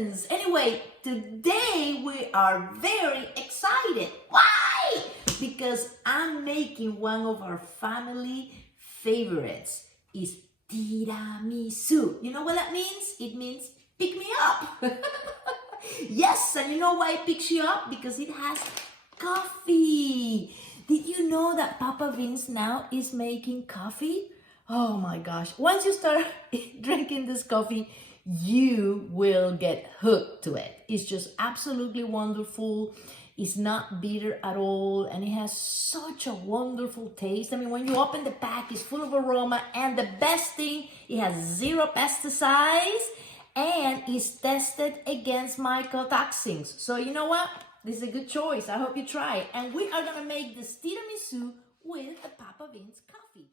friends! Anyway, today we are very excited. Why? Because I'm making one of our family favorites. It's tiramisu. You know what that means? It means pick me up. Yes, and you know why it picks you up? Because it has coffee. Did you know that PapaVince now is making coffee? Oh my gosh. Once you start drinking this coffee, you will get hooked to it. It's just absolutely wonderful. It's not bitter at all, and it has such a wonderful taste. I mean, when you open the pack, it's full of aroma, and the best thing, it has 0 pesticides, and it's tested against mycotoxins. So you know what? This is a good choice. I hope you try it. And we are gonna make this tiramisu with a PapaVince coffee.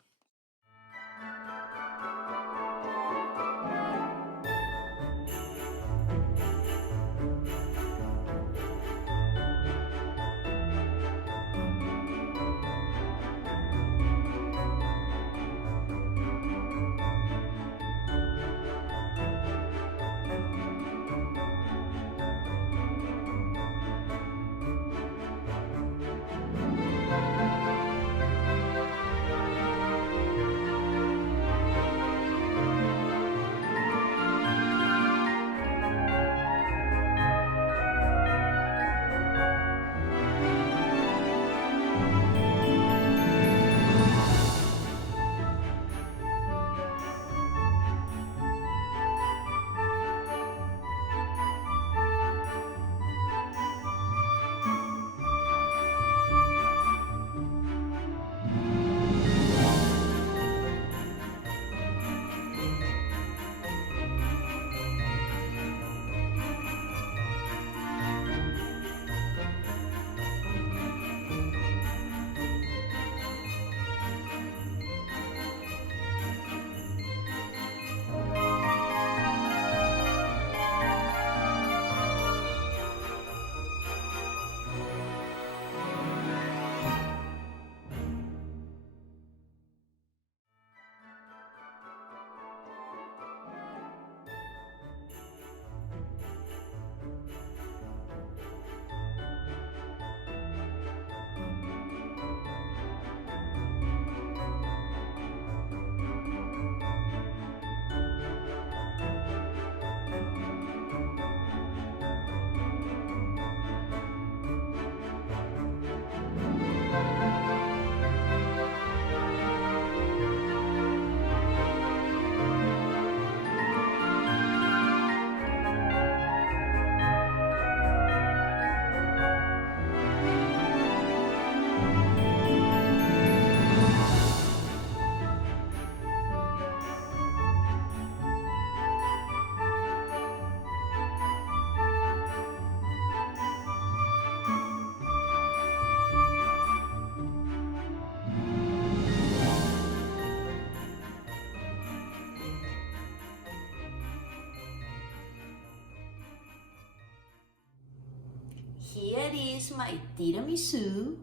Here is my tiramisu,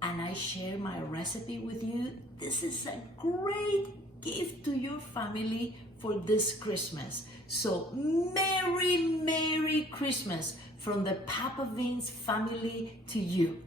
and I share my recipe with you. This is a great gift to your family for this Christmas. So Merry Christmas from the PapaVince family to you.